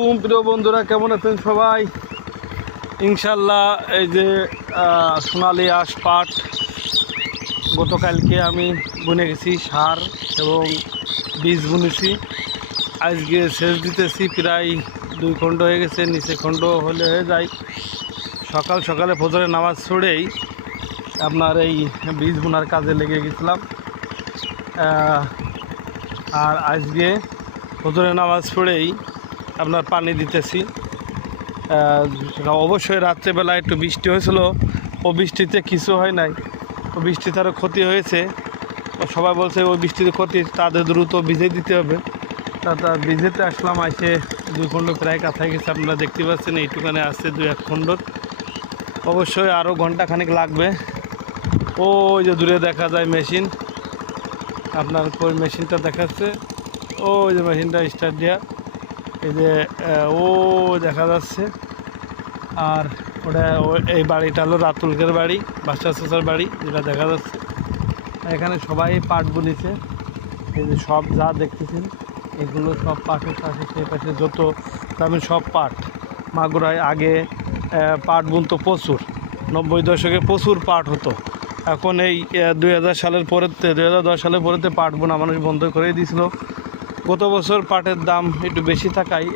আলাইকুম প্রিয় বন্ধুরা, কেমন আছেন সবাই? ইনশাল্লাহ এই যে সোনালি আঁশ পাট গতকালকে আমি বুনে গেছি, সার এবং বীজ বুনেছি। আজকে সেচ দিতেছি, প্রায় 2 খণ্ড হয়ে গেছে, নিচে খণ্ড হলে হয়ে যায়। সকাল সকালে ফজরে নামাজ ছড়েই আপনার এই বীজ বোনার কাজে লেগে গেছিলাম। আর আজকে ফজরে নামাজ পড়েই আপনার পানি দিতেছি। অবশ্যই রাত্রেবেলা একটু বৃষ্টি হয়েছিল, ও বৃষ্টিতে কিছু হয় নাই, ও বৃষ্টিতে আরও ক্ষতি হয়েছে। সবাই বলছে ওই বৃষ্টিতে ক্ষতি, তাদের দ্রুত ভিজে দিতে হবে। তা ভিজেতে আসলাম, আসে 2 খণ্ড প্রায় কাছাই গেছে। আপনারা দেখতে পাচ্ছেন এইটুখানে আসছে 2-1 খণ্ডর। অবশ্যই আরও ঘন্টাখানেক লাগবে। ওই যে দূরে দেখা যায় মেশিন, আপনার ওই মেশিনটা দেখাচ্ছে, ওই যে মেশিনটা স্টার্ট দেওয়া, এই যে ও দেখা যাচ্ছে। আর ওটা এই বাড়িটা হলো রাতুলকের বাড়ি, বাদশা চাচার বাড়ি, যেটা দেখা যাচ্ছে। এখানে সবাই পাট বুনেছে। এই যে সব যা দেখতেছেন এগুলো সব পাটের পাশে, সেই পাশে যত গ্রামের সব পাট। মাগুরায় আগে পাট বুনতো প্রচুর, 90 দশকে প্রচুর পাট হতো। এখন এই 2000 সালের পরেতে, 2010 সালের পরেতে পাট বোনা মানুষ বন্ধ করে দিয়েছিল। গত বছর পাটের দাম একটু বেশি থাকায়